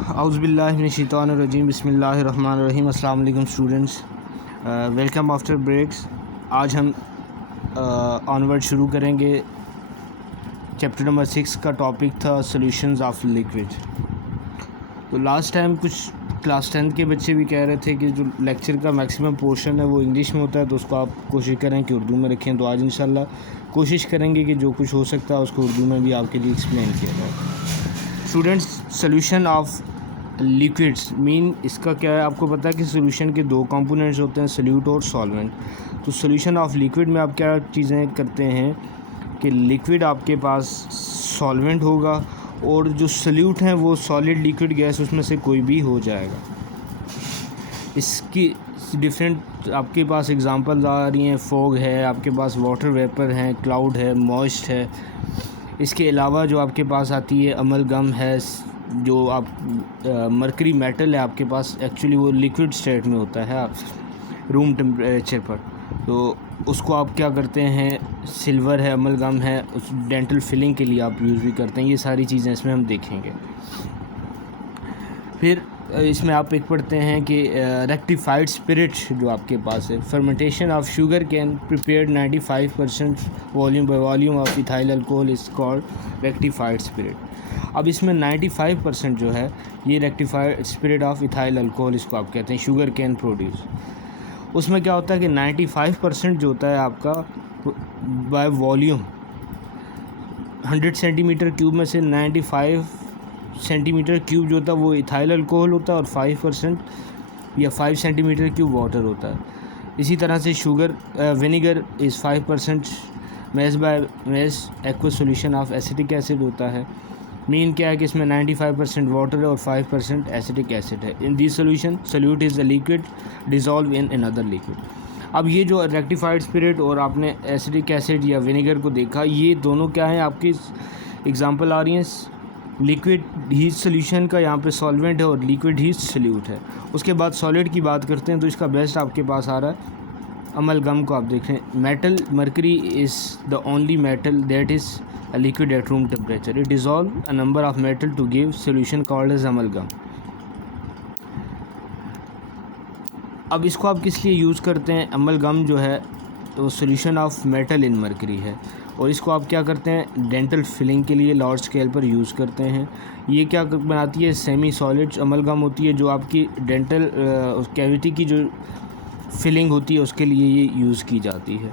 औज़ुबिल्लाहिमिनश्शैतानिर्रजीम बिस्मिल्लाहिर्रहमानिर्रहीम। अस्सलाम वालेकुम स्टूडेंट्स, वेलकम आफ्टर ब्रेक्स। आज हम ऑनवर्ड शुरू करेंगे। चैप्टर नंबर 6 का टॉपिक था सॉल्यूशंस ऑफ लिक्विड। तो लास्ट टाइम कुछ क्लास 10 के बच्चे भी कह रहे थे कि जो लेक्चर का मैक्सिमम पोर्शन है वो इंग्लिश में होता है, तो उसको आप कोशिश करें कि उर्दू में रखें। तो आज इंशाल्लाह कोशिश करेंगे कि जो कुछ हो सकता है उसको उर्दू में भी आपके लिए एक्सप्लेन किया जाए। Students, solution of liquids mean इसका क्या है, आपको पता है कि सोल्यूशन के दो कंपोनेंट्स होते हैं, सोल्यूट और सॉल्वेंट। तो सोल्यूशन ऑफ लिक्विड में आप क्या चीज़ें करते हैं कि लिक्विड आपके पास सॉल्वेंट होगा और जो सोल्यूट हैं वो सॉलिड लिक्विड गैस उसमें से कोई भी हो जाएगा। इसकी डिफरेंट आपके पास एग्जांपल्स आ रही हैं। फॉग है, आपके पास वाटर वेपर है, क्लाउड है, मॉइस्ट है। इसके अलावा जो आपके पास आती है अमलगम है, जो आप मरकरी मेटल है आपके पास, एक्चुअली वो लिक्विड स्टेट में होता है रूम टेम्परेचर पर। तो उसको आप क्या करते हैं, सिल्वर है, अमलगम है, उस डेंटल फिलिंग के लिए आप यूज़ भी करते हैं। ये सारी चीज़ें इसमें हम देखेंगे। फिर इसमें आप एक पढ़ते हैं कि रेक्टिफाइड स्पिरिट जो आपके पास है, fermentation of sugar cane prepared 95% volume by volume of ethyl alcohol is called rectified spirit. अब इसमें 95% जो है ये rectified spirit of ethyl alcohol इसको आप कहते हैं, शुगर कैन प्रोड्यूस। उसमें क्या होता है कि 95% जो होता है आपका बाय वॉल्यूम, 100 सेंटीमीटर क्यूब में से 95 सेंटीमीटर क्यूब जो होता है वो इथाइल अल्कोहल होता है और 5% या 5 सेंटीमीटर क्यूब वाटर होता है। इसी तरह से sugar vinegar is 5% mass by mass aqueous solution of acetic acid होता है। मीन क्या है कि इसमें 95% वाटर है और 5% एसिटिक एसिड है। In this solution solute is a liquid dissolve in another liquid. अब ये जो रेक्टिफाइड स्पिरिट और आपने एसिटिक एसिड या विनेगर को देखा, ये दोनों क्या हैं, आपकी एग्जांपल आ रही हैं लिक्विड हीट सोल्यूशन का। यहाँ पे सॉल्वेंट है और लिक्विड हीट सोल्यूट है। उसके बाद सॉलिड की बात करते हैं तो इसका बेस्ट आपके पास आ रहा है अमलगम को आप देखें। Metal mercury is the only metal that is a liquid at room temperature. It dissolve a number of metal to give solution called as amalgam. अब इसको आप किस लिए यूज़ करते हैं? अमलगम जो है तो solution of metal in mercury है और इसको आप क्या करते हैं, डेंटल फिलिंग के लिए लार्ज स्केल पर यूज़ करते हैं। ये क्या बनाती है, सेमी सॉलिड अमलगम होती है जो आपकी डेंटल कैविटी की जो फिलिंग होती है उसके लिए ये यूज़ की जाती है।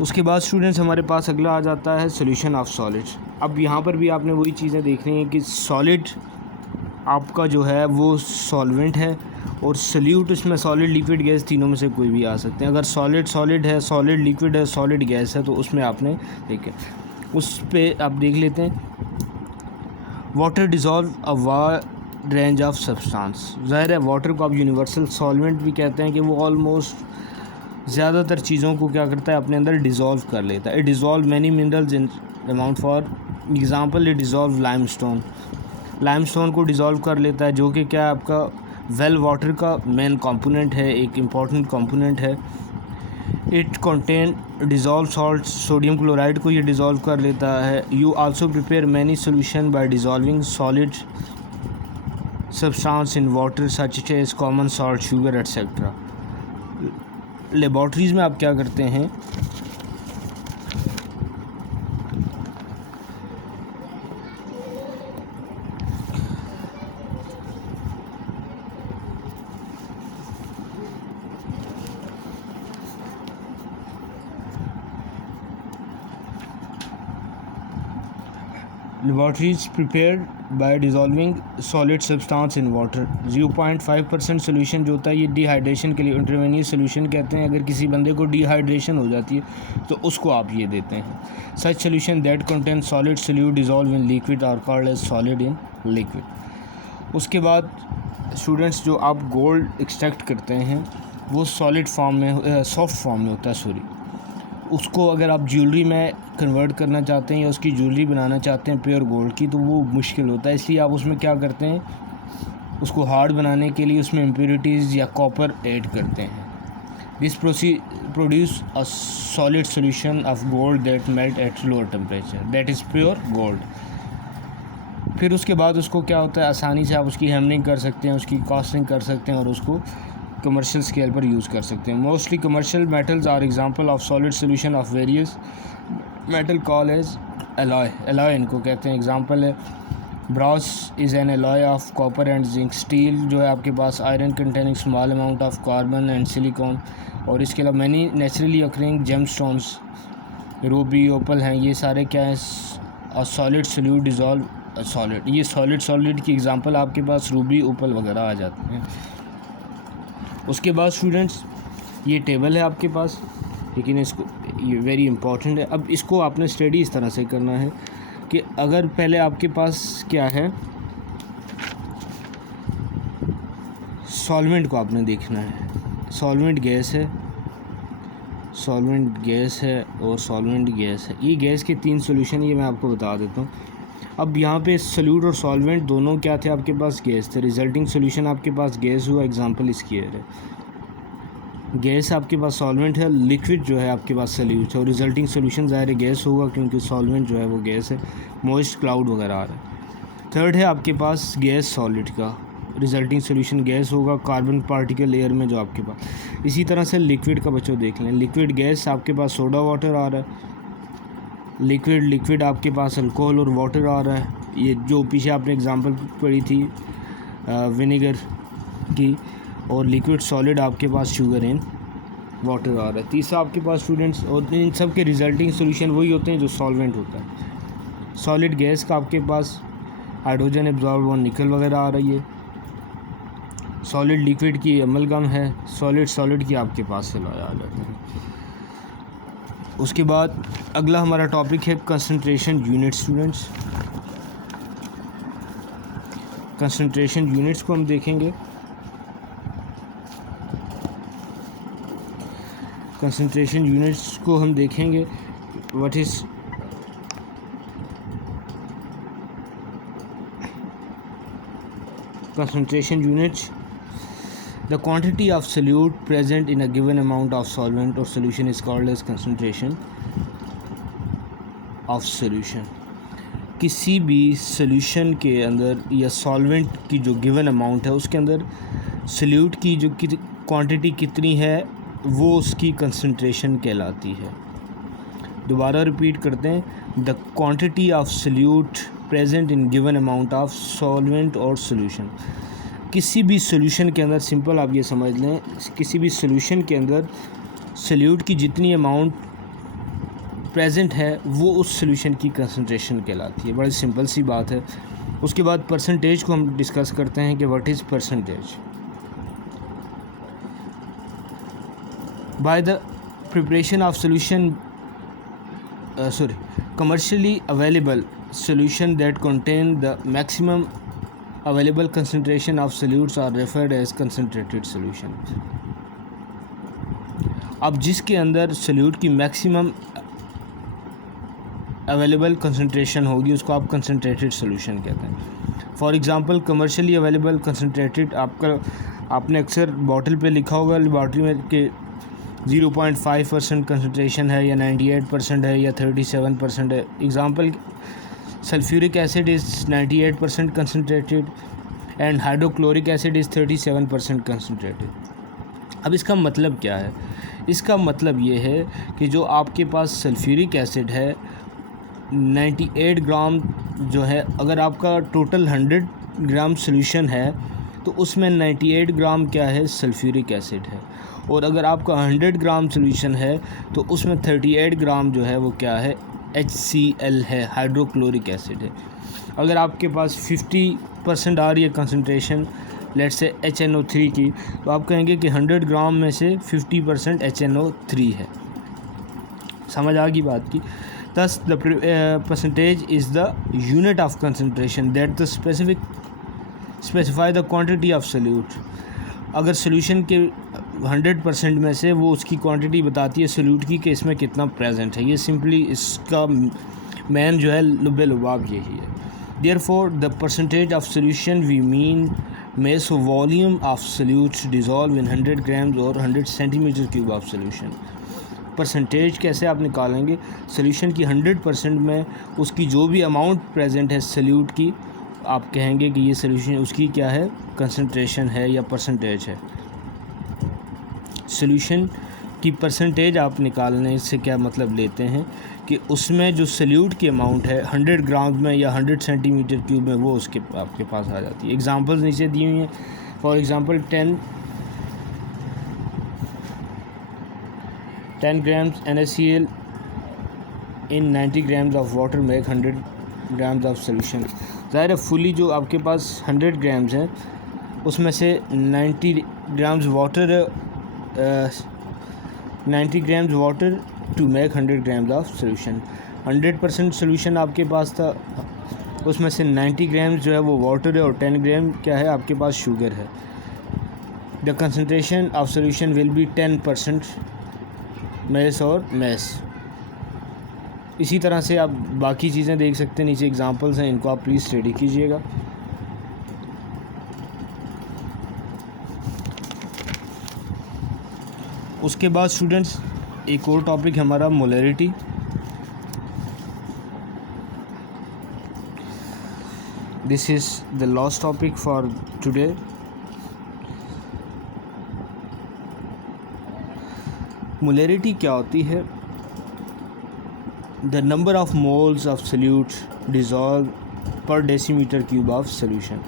उसके बाद स्टूडेंट्स हमारे पास अगला आ जाता है सोल्यूशन ऑफ सॉलिड। अब यहाँ पर भी आपने वही चीज़ें देखनी है कि सॉलिड आपका जो है वो सॉल्वेंट है और सोल्यूट उसमें सॉलिड लिक्विड गैस तीनों में से कोई भी आ सकते हैं। अगर सॉलिड सॉलिड है, सॉलिड लिक्विड है, सॉलिड गैस है, तो उसमें आपने देखें उस पर आप देख लेते हैं। Water dissolve a wide range of substance. ज़ाहिर है वाटर को आप यूनिवर्सल सॉल्वेंट भी कहते हैं कि वो ऑलमोस्ट ज़्यादातर चीज़ों को क्या करता है, अपने अंदर डिज़ोल्व कर लेता है। It dissolve many minerals in amount. For example it dissolve limestone. Limestone को डिज़ोल्व कर लेता है जो कि क्या है, आपका वेल वाटर का मेन कंपोनेंट है, एक इम्पॉर्टेंट कंपोनेंट है। It contain dissolve salt. Sodium chloride को ये डिज़ोल्व कर लेता है। You also prepare many solution by dissolving solid substance in water such as common salt, sugar etcetera. Laboratories में आप क्या करते हैं, laboratories prepared by dissolving solid substance in water. 0.5% solution जो होता है ये डिहाइड्रेशन के लिए इंटरवेनियस सोल्यूशन कहते हैं। अगर किसी बंदे को डिहाइड्रेशन हो जाती है तो उसको आप ये देते हैं। Such solution that contain solid solute dissolve in liquid are called as solid in liquid. उसके बाद स्टूडेंट्स जो आप गोल्ड एक्सट्रैक्ट करते हैं वो सॉलिड फॉर्म में, सॉफ्ट फॉर्म में होता है, सॉरी। उसको अगर आप ज्वेलरी में कन्वर्ट करना चाहते हैं या उसकी ज्वेलरी बनाना चाहते हैं प्योर गोल्ड की, तो वो मुश्किल होता है। इसलिए आप उसमें क्या करते हैं, उसको हार्ड बनाने के लिए उसमें इम्प्योरिटीज़ या कॉपर ऐड करते हैं। This produce a solid solution of gold that melt at lower temperature, that is pure gold. फिर उसके बाद उसको क्या होता है, आसानी से आप उसकी हैमरिंग कर सकते हैं, उसकी कॉस्टिंग कर सकते हैं और उसको कमर्शियल स्केल पर यूज़ कर सकते हैं। Mostly commercial metals are example of solid solution of various metal call as alloy. Alloy इनको कहते हैं। एग्जांपल है brass is an alloy of copper and zinc. Steel जो है आपके पास iron containing small amount of carbon and silicon. और इसके अलावा many naturally occurring gemstones, ruby, opal हैं, ये सारे क्या हैं, और सॉलिड सोल्यूट डिज़ोल्व सॉलिड। ये सॉलिड की एग्जांपल आपके पास रूबी, ओपल वगैरह आ जाते हैं। उसके बाद स्टूडेंट्स ये टेबल है आपके पास, लेकिन इसको ये वेरी इंपॉर्टेंट है। अब इसको आपने स्टडी इस तरह से करना है कि अगर पहले आपके पास क्या है, सॉल्वेंट को आपने देखना है। सॉल्वेंट गैस है, सॉल्वेंट गैस है और सॉल्वेंट गैस है। ये गैस के 3 सॉल्यूशन ये मैं आपको बता देता हूँ। अब यहाँ पे सोल्यूट और सॉल्वेंट दोनों क्या थे आपके पास, गैस थे। रिजल्टिंग सॉल्यूशन आपके पास गैस हुआ, एग्जांपल इसकी है। गैस आपके पास सॉल्वेंट है, लिक्विड जो है आपके पास सोल्यूट है, और रिजल्टिंग सॉल्यूशन ज़ाहिर है गैस होगा क्योंकि सॉल्वेंट जो है वो गैस है, मॉइस्ट क्लाउड वगैरह आ रहा है। थर्ड है आपके पास गैस सॉलिड का, रिजल्टिंग सॉल्यूशन गैस होगा, कार्बन पार्टिकल एयर में जो आपके पास। इसी तरह से लिक्विड का बच्चों देख लें, लिक्विड गैस आपके पास सोडा वाटर आ रहा है, लिक्विड आपके पास अल्कोहल और वाटर आ रहा है। ये जो पीछे आपने एग्जांपल पढ़ी थी विनेगर की। और लिक्विड सॉलिड आपके पास शुगर इन वाटर आ रहा है। तीसरा आपके पास स्टूडेंट्स, और इन सब के रिजल्टिंग सॉल्यूशन वही होते हैं जो सॉल्वेंट होता है। सॉलिड गैस का आपके पास हाइड्रोजन एब्जॉर्ब और निकल वगैरह आ रही है। सॉलिड लिक्विड की अमलगम है, सॉलिड की आपके पास से लाया जाता है। उसके बाद अगला हमारा टॉपिक है concentration unit. Students concentration units को हम देखेंगे। कंसंट्रेशन यूनिट्स को हम देखेंगे what is concentration units, the quantity of solute present in a given amount of solvent or solution is called as concentration of solution। किसी भी solution के अंदर या सॉल्वेंट की जो गिवन अमाउंट है उसके अंदर सॉल्यूट की जो क्वांटिटी कितनी है वो उसकी कंसंट्रेशन कहलाती है। दोबारा रिपीट करते हैं, the quantity of solute present in given amount of solvent और सॉल्यूशन। किसी भी सॉल्यूशन के अंदर, सिंपल आप ये समझ लें, किसी भी सॉल्यूशन के अंदर सॉल्यूट की जितनी अमाउंट प्रेजेंट है वो उस सॉल्यूशन की कंसंट्रेशन कहलाती है। बड़ी सिंपल सी बात है। उसके बाद परसेंटेज को हम डिस्कस करते हैं कि what is percentage. By the preparation of solution commercially available solution that contain the maximum available concentration of solutes are referred as concentrated solution। अब जिसके अंदर सोल्यूट की मैक्सिमम अवेलेबल कंसंट्रेशन होगी उसको आप कंसंट्रेटेड सोल्यूशन कहते हैं। For example commercially available concentrated, आपने अक्सर बॉटल पे लिखा होगा लेबॉर्ट्री में कि 0.5% कंसंट्रेशन है या 98% है या 37% है। Example sulphuric acid is 98% concentrated and hydrochloric acid is 37% concentrated. अब इसका मतलब क्या है? इसका मतलब ये है कि जो आपके पास सल्फ्यूरिक एसिड है 98 ग्राम जो है, अगर आपका टोटल 100 ग्राम सोल्यूशन है तो उसमें 98 ग्राम क्या है, सल्फ्यूरिक एसिड है। और अगर आपका 100 ग्राम सोल्यूशन है तो उसमें 38 ग्राम जो है वो क्या है, HCl है, हाइड्रोक्लोरिक एसिड है। अगर आपके पास 50% आ रही है कंसंट्रेशन लेट्स से HNO3 की, तो आप कहेंगे कि 100 ग्राम में से 50% HNO3 है। समझ आ गई बात की। Thus the percentage is the unit of concentration that the specify the quantity of solute। अगर सोल्यूशन के 100% में से वो उसकी क्वांटिटी बताती है सोल्यूट की कि इसमें कितना प्रेजेंट है। ये सिंपली इसका मेन जो है लुब्बे लुबाब यही है। Therefore the percentage of solution we mean mass of volume of solutes dissolve in 100 grams और 100 centimetre cube of solution. Percentage कैसे आप निकालेंगे? सोल्यूशन की 100% में उसकी जो भी अमाउंट प्रेजेंट है सोल्यूट की आप कहेंगे कि ये सोल्यूशन उसकी क्या है, कंसंट्रेशन है या परसेंटेज है। सोल्यूशन की परसेंटेज आप निकालने से क्या मतलब लेते हैं कि उसमें जो सल्यूट की अमाउंट है 100 ग्राम में या 100 सेंटीमीटर क्यूब में, वो उसके आपके पास आ जाती है। एग्जांपल्स नीचे दी हुई हैं। For example 10 grams NaCl in 90 grams of water make 100 grams of solution. ज़ाहिर है फुली जो आपके पास 100 grams है उसमें से 90 grams water 90 grams water to make 100 grams of solution. 100% solution आपके पास था, उसमें से 90 grams जो है वो वाटर है और 10 ग्राम क्या है आपके पास शुगर है। The concentration of solution will be 10% mass और मैस। इसी तरह से आप बाकी चीज़ें देख सकते हैं, नीचे एग्जांपल्स हैं, इनको आप प्लीज़ स्टडी कीजिएगा। उसके बाद स्टूडेंट्स एक और टॉपिक हमारा molarity. This is the last topic for today. Molarity क्या होती है? The number of moles of solute dissolve per decimetre cube of solution.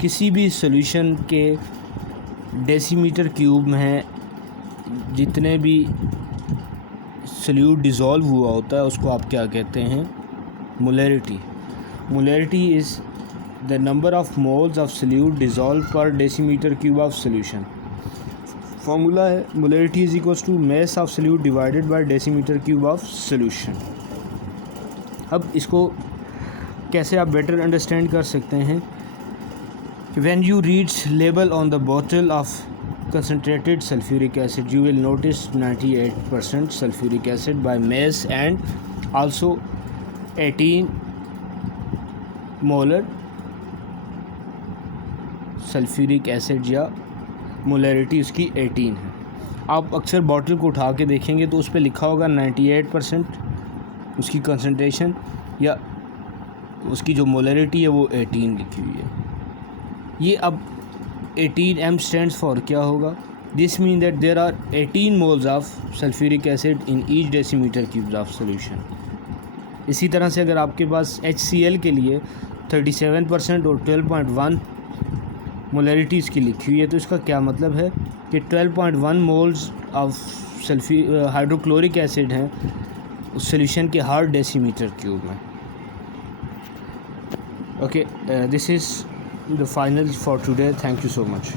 किसी भी सोल्यूशन के डेसीमीटर क्यूब में जितने भी सल्यूट डिज़ोल्व हुआ होता है उसको आप क्या कहते हैं? Molarity. Molarity is the number of moles of solute dissolve per decimetre cube of solution. Formula है molarity is equals to mass of solute divided by decimetre cube of solution. अब इसको कैसे आप बेटर अंडरस्टैंड कर सकते हैं? When you reads label on the bottle of concentrated sulfuric acid, you will notice 98% sulfuric acid by mass and also 18 molar sulfuric acid या molarity उसकी 18 है। आप अक्सर बॉटल को उठा के देखेंगे तो उस पर लिखा होगा 98% उसकी कंसंट्रेशन या उसकी जो मोलैरिटी है वो 18 लिखी हुई है। ये अब 18 M stands for क्या होगा? This mean that there are 18 moles of sulphuric acid in each decimetre cubes of solution. इसी तरह से अगर आपके पास HCl के लिए 37% और 12.1 मोलैरिटी इसकी लिखी हुई है तो इसका क्या मतलब है कि 12.1 मोल्स ऑफ हाइड्रोक्लोरिक एसिड हैं उस सोल्यूशन के हर डेसीमीटर क्यूब में। Okay, this is the final for today. Thank you so much.